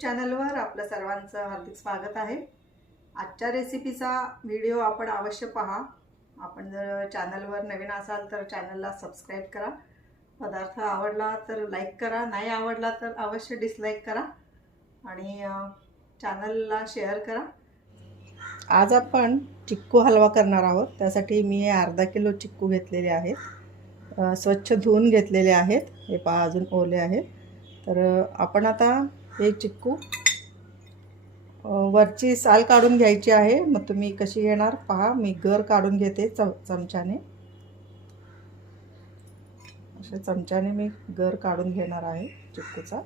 चॅनलवर आपलं सर्वांचं हार्दिक स्वागत आहे। आजच्या रेसिपीचा व्हिडिओ आपण अवश्य पहा। आपण जर चॅनलवर नवीन असाल तर चॅनलला सबस्क्राइब करा। पदार्थ आवडला तर लाईक करा, नाही आवडला तर अवश्य डिसलाईक करा आणि चॅनलला शेअर करा। आज आपण चिक्कू हलवा करणार आहोत। त्यासाठी मी अर्धा किलो चिक्कू घेतलेले आहेत, स्वच्छ धुवून घेतलेले आहेत। हे पहा अजून ओले आहेत। तर आपण आता हे चिक्कू वरची साल काढून घ्यायची आहे। मग तुम्ही कशी घेणार पहा। मी गर काढून घेते चमच्याने, अशा चमच्याने मी गर काढून घेणार आहे चिक्कूचा।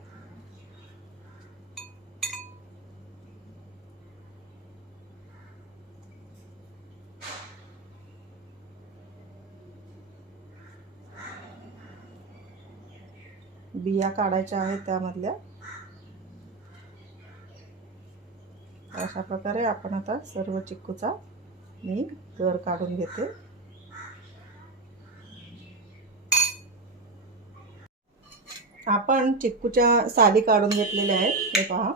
बिया काढायच्या आहेत त्यामधल्या। अशा प्रकारे आपण आता सर्व चिक्कूचा मी गर काढून घेते। आपण चिक्कूच्या साली काढून घेतलेल्या आहेत, हे पहा।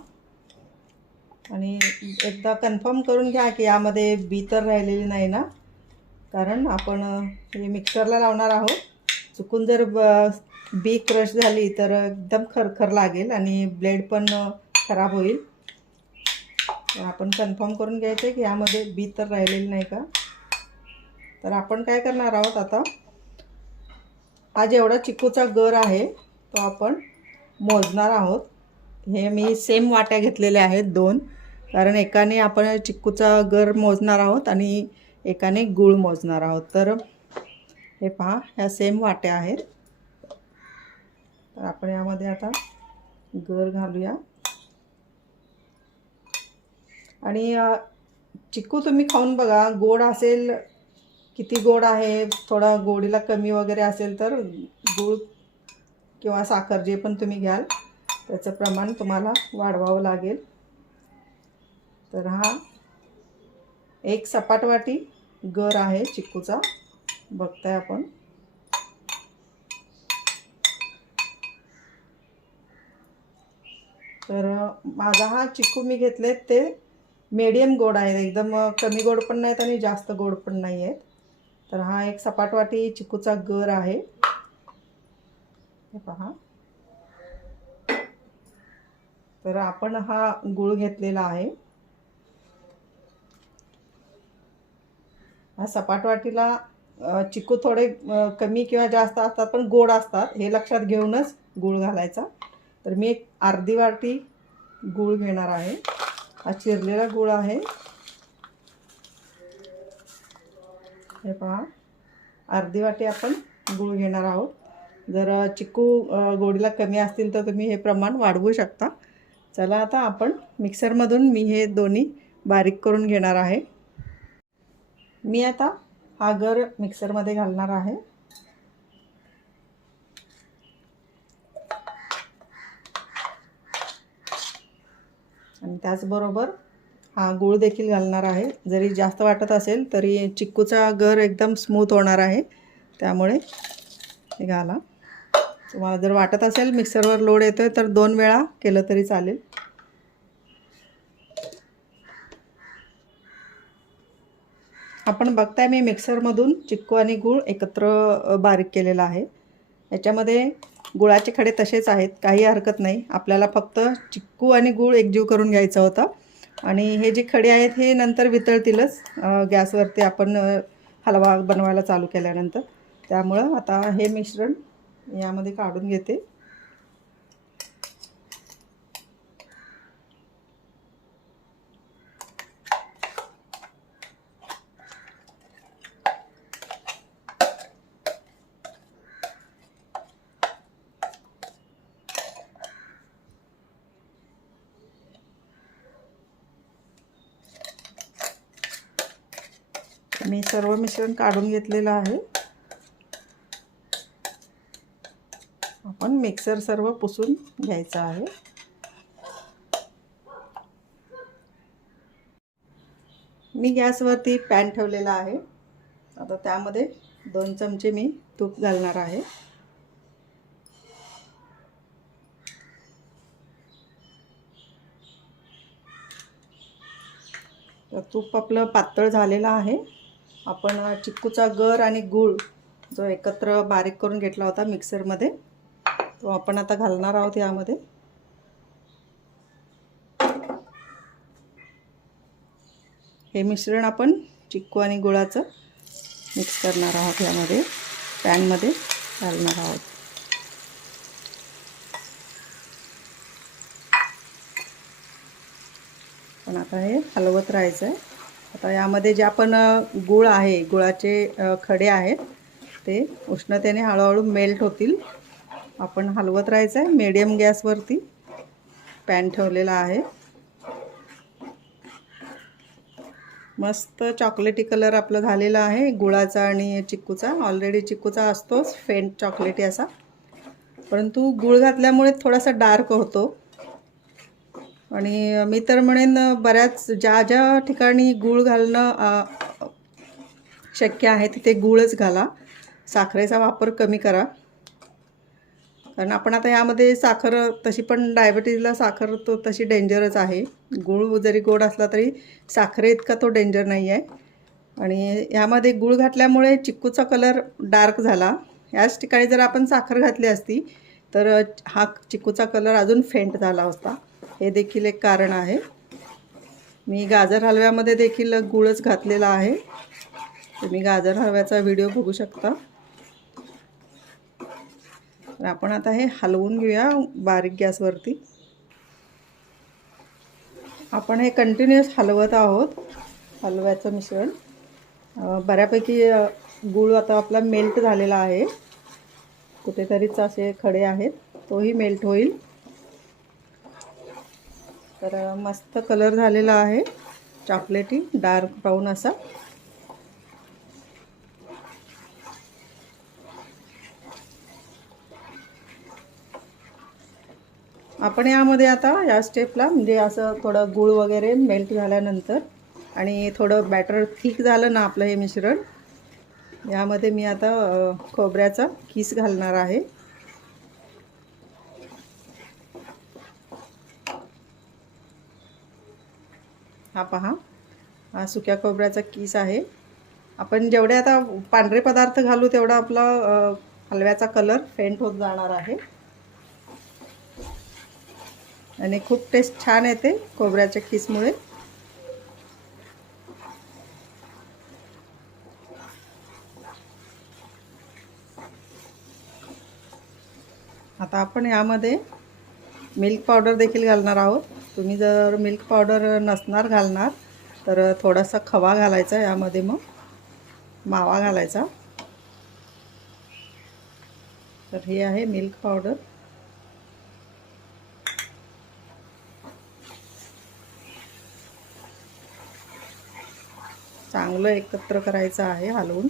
आणि एकदा कन्फर्म करून घ्या की यामध्ये बी तर राहिलेली नाही ना, कारण आपण हे मिक्सरला लावणार आहोत। चुकून जर बी क्रश झाली तर एकदम खरखर लागेल आणि ब्लेड पण खराब होईल। आपण कन्फर्म करून घ्यायचे की यामध्ये बी तर राहिलेली नाही का। तर आपण काय करणार आहोत, आता हा जेवढा चिक्कूचा गर आहे तो आपण मोजणार आहोत। हे मी सेम वाट्या घेतलेल्या आहेत दोन, कारण एकाने आपण चिक्कूचा गर मोजणार आहोत आणि एकाने गूळ मोजणार आहोत। तर हे पहा, ह्या सेम वाट्या आहेत। तर आपण यामध्ये आता गर घालूया। आणि चिक्कू तुम्ही खाऊन बघा, गोड असेल, किती गोड आहे, थोडा गोडीला कमी वगैरे असेल तर गूळ किंवा साखर जे पण तुम्ही घ्याल त्याचं प्रमाण तुम्हाला वाढवावं लागेल। तर हा एक सपाट वाटी गर आहे चिक्कूचा, बघताय आपण। तर माझा हा चिक्कू मी घेतले ते मीडियम गोड आहे, एकदम कमी गोड पण नाहीत आणि जास्त गोड पण नाही आहेत। तर हा एक सपाट वाटी चिक्कूचा गर आहे, हे पहा। तर आपण हा गूळ घेतलेला आहे। हा सपाट वाटीला चिक्कू थोडे कमी किंवा जास्त असतात पण गोड असतात, हे लक्षात घेऊनच गूळ घालायचा। तर मी एक अर्धी वाटी गूळ घेणार आहे। हा चिरलेला गूळ आहे, हे पहा। अर्धी वाटी आपण गूळ घेणार आहोत। जर चिक्कू गोडीला कमी असतील तर तुम्ही हे प्रमाण वाढवू शकता। चला आता आपण मिक्सरमधून मी हे दोन्ही बारीक करून घेणार आहे। मी आता हा गर मिक्सरमध्ये घालणार आहे। आणि त्याचबरोबर हा गूळ देखील घालणार आहे। जरी जास्त वाटत असेल तरी चिक्कूचा गर एकदम स्मूथ होणार आहे, त्यामुळे हे घाला। तुम्हाला जर वाटत असेल मिक्सरवर लोड येतोय तर 2 वेळा केलं तरी चालेल। आपण बघताय मी मिक्सरमधून चिक्कू आणि गूळ एकत्र बारीक केलेला आहे। याच्यामध्ये गुळाचे खडे तसेच आहेत, काही हरकत नाही। आपल्याला फक्त चिक्कू आणि गूळ एकजीव करून घ्यायचा होता आणि हे जे खडे आहेत हे नंतर वितळतीलच गॅसवरती आपण हलवा बनवायला चालू केल्यानंतर। त्यामुळं आता हे मिश्रण यामध्ये काढून घेते। मी सर्व मिश्रण काढून घेतलेलं आहे। आपण मिक्सर सर्व पुसून घ्यायचं आहे। मी गॅसवरती पॅन ठेवलेला आहे। आता त्यामध्ये 2 चमचे मी तूप घालणार आहे। तूप आपलं पातळ झालेलं आहे. आपण चिक्कूचा गर आणि गूळ जो एकत्र बारीक करून घेतला होता मिक्सरमध्ये, तो आपण आता घालणार आहोत यामध्ये. हे मिश्रण आपण चिक्कू आणि गुळाचं मिक्स करणार आहोत, यामध्ये पॅनमध्ये घालणार आहोत. पण आता हे हलवत राहायचं आहे. आता यामध्ये जे आपण गूळ आहे, गुळाचे खडे आहेत, ते उष्णतेने हळूहळू मेल्ट होतील. आपण हलवत राहायचं आहे. मीडियम गॅसवरती पॅन ठेवलेला आहे. मस्त चॉकलेटी कलर आपलं झालेला आहे गुळाचा आणि चिक्कूचा. ऑलरेडी चिक्कूचा असतोच फेंट चॉकलेटी असा, परंतु गूळ घातल्यामुळे थोडासा डार्क होतो. आणि मी तर म्हणेन बऱ्याच ज्या ठिकाणी गूळ घालणं शक्य आहे तिथे गूळच घाला. साखरेचा वापर कमी करा, कारण आपण आता यामध्ये साखर, तशी पण डायबिटीजला साखर तो तशी डेंजरच आहे. गूळ जरी गोड असला तरी साखरे इतका तो डेंजर नाही आहे. आणि यामध्ये गूळ घातल्यामुळे चिक्कूचा कलर डार्क झाला. याच ठिकाणी जर आपण साखर घातली असती तर हा चिक्कूचा कलर अजून फेंट झाला असता. हे देखील एक कारण आहे. मी गाजर हलव्यामध्ये देखील गूळच घातलेला आहे. तुम्ही गाजर हलव्याचा व्हिडिओ बघू शकता. तर आपण आता हे हलवून घेऊया बारीक गॅसवरती. आपण हे कंटिन्युअस हलवत आहोत हलव्याचं मिश्रण. बऱ्यापैकी गूळ आता आपला मेल्ट झालेला आहे. कुठेतरीच असे खडे आहेत, तोही मेल्ट होईल. तर मस्त कलर झालेला आहे, चॉकलेटी डार्क ब्राऊन असा. आपण यामध्ये आता या स्टेपला म्हणजे असं थोडं गूळ वगैरे मेल्ट झाल्यानंतर आणि थोडं बॅटर थिक झालं ना आपलं हे मिश्रण, यामध्ये मी आता खोबऱ्याचा किस घालणार आहे. हा पहा, हा सुक्या खोबऱ्याचा किस आहे. आपण जेवढे आता पांढरे पदार्थ घालू तेवढा आपला हलव्याचा कलर फेंट होत जाणार आहे आणि खूप टेस्ट छान येते खोबऱ्याच्या किसमुळे. आता आपण यामध्ये मिल्क पावडर देखील घालणार आहोत. तुम्ही जर मिल्क पावडर नसणार घालणार तर थोडासा खवा घालायचा, यामध्ये मग मावा घालायचा. तर हे आहे मिल्क पावडर. चांगलं एकत्र करायचं आहे हलवून.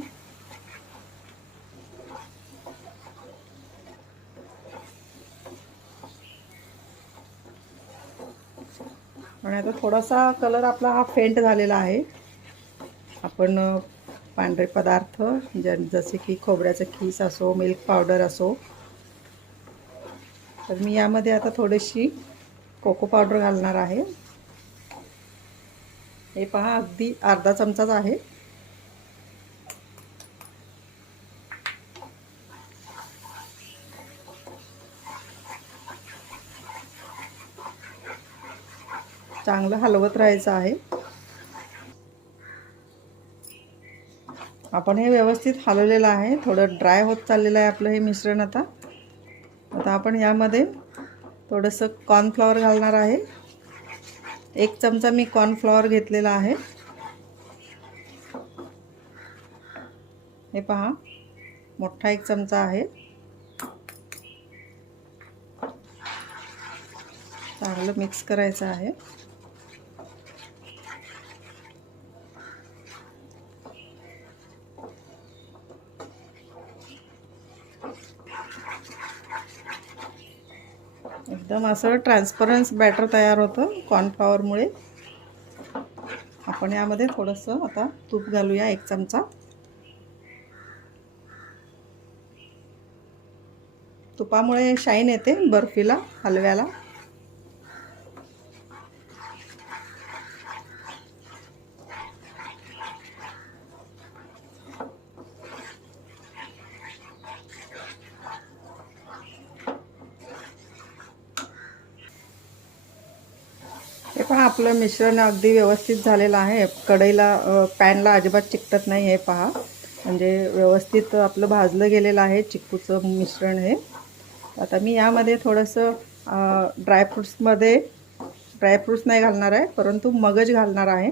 आणि आता थोडासा कलर आपला हा फेंट झालेला आहे. आपण पांढरे पदार्थ जसे की खोबऱ्याचा खीस असो, मिल्क पावडर असो, तर मी यामध्ये आता थोडीशी कोको पावडर घालणार आहे. हे पहा, अगदी अर्धा चमचाच आहे. चांगलं हलवत राहायचं आहे. आपण हे व्यवस्थित हलवलेलं आहे. थोडं ड्राय होत चाललेलं आहे आपलं हे मिश्रण. आता आपण यामध्ये थोडंसं कॉर्नफ्लॉवर घालणार आहे. 1 चमचा मी कॉर्नफ्लॉवर घेतलेला आहे. हे पहा, मोठा 1 चमचा आहे. चांगलं मिक्स करायचं आहे. एकदम असं ट्रान्सपरन्स बॅटर तयार होतं कॉर्नफ्लॉवरमुळे. आपण यामध्ये थोडंसं आता तूप घालूया, 1 चमचा. तुपामुळे शाईन येते बर्फीला, हलव्याला. हे पहा, आपलं मिश्रण अगदी व्यवस्थित झालेलं आहे. कढईला पॅनला अजिबात चिकटत नाही आहे पहा. म्हणजे व्यवस्थित आपलं भाजलं गेलेलं आहे चिक्कूचं मिश्रण हे. आता मी यामध्ये थोडंसं ड्रायफ्रूट्स नाही घालणार आहे, परंतु मगज घालणार आहे.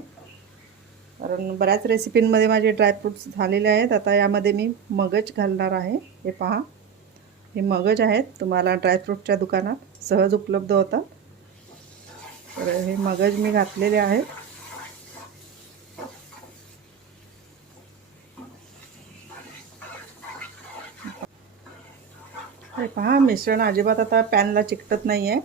कारण बऱ्याच रेसिपींमध्ये माझे ड्रायफ्रूट्स झालेले आहेत. आता यामध्ये मी मगज घालणार आहे. हे पहा, हे मगज आहेत, तुम्हाला ड्रायफ्रूटच्या दुकानात सहज उपलब्ध होतात. तर हे मगज मी घातलेले आहेत. हे पहा, मिश्रण अजिबात आता पॅनला चिकटत नाही आहे.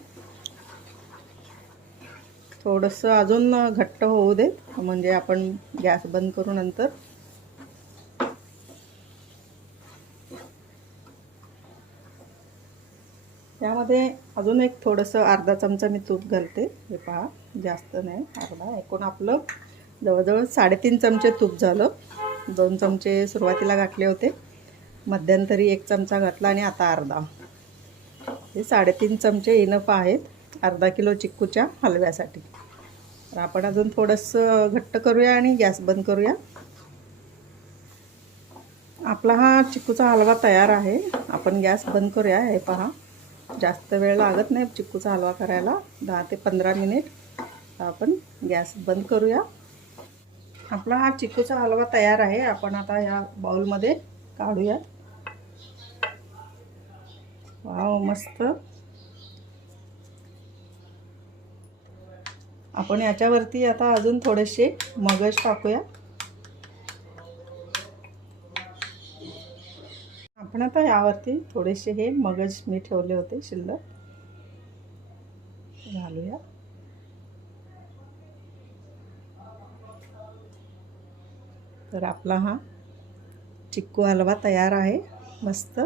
थोडंसं अजून घट्ट होऊ दे, म्हणजे आपण गॅस बंद करू नंतर. त्यामध्ये अजून एक थोडंसं अर्धा चमचा मी तूप घालते. हे पहा, जास्त नाही, अर्धा. एकूण आपलं जवळजवळ 3.5 चमचे तूप झालं. 2 चमचे सुरुवातीला घातले होते, मध्यंतरी 1 चमचा घातला आणि आता अर्धा. हे 3.5 चमचे इनफ आहेत अर्धा किलो चिक्कूच्या हलव्यासाठी. तर आपण अजून थोडंसं घट्ट करूया आणि गॅस बंद करूया. आपला हा चिक्कूचा हलवा तयार आहे. आपण गॅस बंद करूया. हे पहा, जास्त वेळ लागत नाही चिक्कूचा हलवा करायला, 10 ते 15 मिनिट. आपण गॅस बंद करूया. आपला हा चिक्कूचा हलवा तयार आहे. आपण आता या बाउलमध्ये काढूया. वाव, मस्त. आपण याच्यावरती आता अजून थोडेसे मगज टाकूया. आपण आता यावरती थोडेसे हे मगज मी ठेवले होते शिल्लक, घालूया. तर आपला हा चिक्कू हलवा तयार आहे, मस्त.